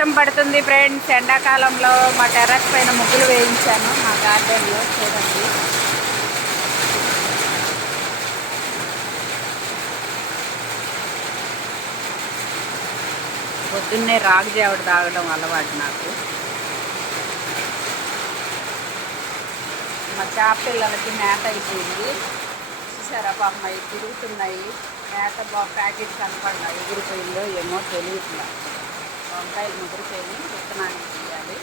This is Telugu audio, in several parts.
వర్షం పడుతుంది ఫ్రెండ్స్. ఎండాకాలంలో మా టెర్రస్ పైన ముగ్గులు వేయించాను మా గార్డెన్లో. చూడండి, పొద్దున్నే రాగి జావడ తాగడం అలవాటు నాకు. మా చేప పిల్లలకి మేత అయిపోయింది. చూసారా పాపం, అవి తిరుగుతున్నాయి. మేత ప్యాకెట్ కనపడినా ఎగిరిపోయిందో ఏమో తెలియట్లా. వంకాయలు ముదిరిపోయి విత్తనాన్ని తీయాలి.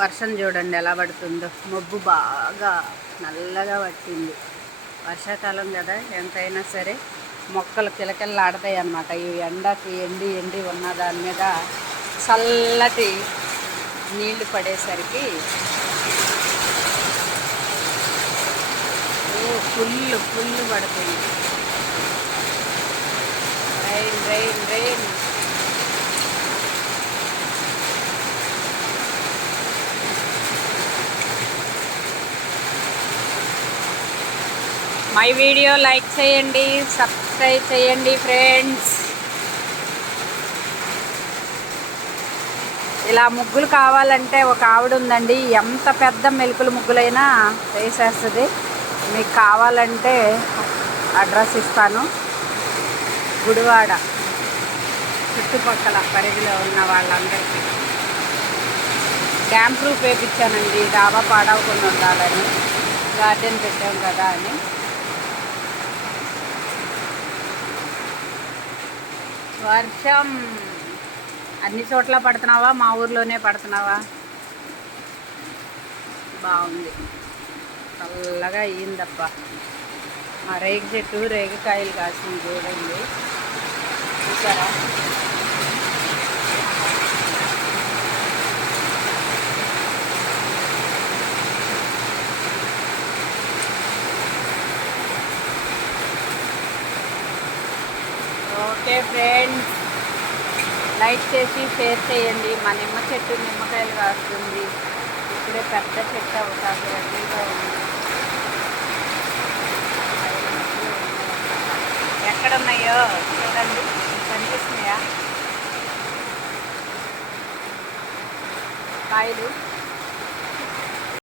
వర్షం చూడండి ఎలా పడుతుందో. మబ్బు బాగా నల్లగా పట్టింది. వర్షాకాలం కదా, ఎంతైనా సరే మొక్కలు కిలకిలలాడతాయి అన్నమాట. ఈ ఎండకి ఎండి ఉన్న దాని మీద చల్లటి నీళ్లు పడేసరికి ఫుల్ పడుతుంది. రైన్. మై వీడియో లైక్ చేయండి, సబ్స్క్రైబ్ చేయండి ఫ్రెండ్స్. ఇలా ముగ్గులు కావాలంటే ఒక ఆవిడ ఉందండి, ఎంత పెద్ద మెలుకుల ముగ్గులైనా వేసేస్తుంది. మీకు కావాలంటే అడ్రస్ ఇస్తాను. గుడివాడ చుట్టుపక్కల పరిధిలో ఉన్న వాళ్ళందరికీ డ్యామ్ ప్రూఫ్ వేయించానండి. డాబా పాడవకుండా ఉండాలని, గార్డెన్ పెట్టాం కదా అని. వర్షం అన్ని చోట్ల పడుతున్నావా, మా ఊర్లోనే పడుతున్నావా? బాగుంది, చల్లగా అయ్యిందప్ప. మా రేగి చెట్టు రేగికాయలు కాసింది చూడండి, చూసారా? ఓకే ఫ్రెండ్స్, లైక్ చేసి షేర్ చేయండి. మా నిమ్మ చెట్టు నిమ్మకాయలు కాస్తుంది. ఇప్పుడే పెద్ద చెట్టు అవుతుంది, రెడీగా ఉంది. ఎక్కడున్నాయో చూడండి, కనిపిస్తున్నాయా కాయలు?